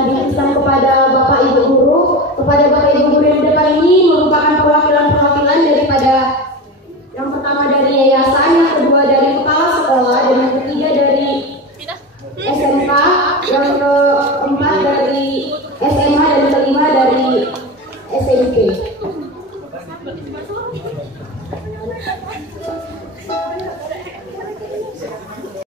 dan dipesan kepada Bapak Ibu Guru. Kepada Bapak Ibu Guru yang di depan ini merupakan perwakilan-perwakilan daripada yang pertama dari yayasan,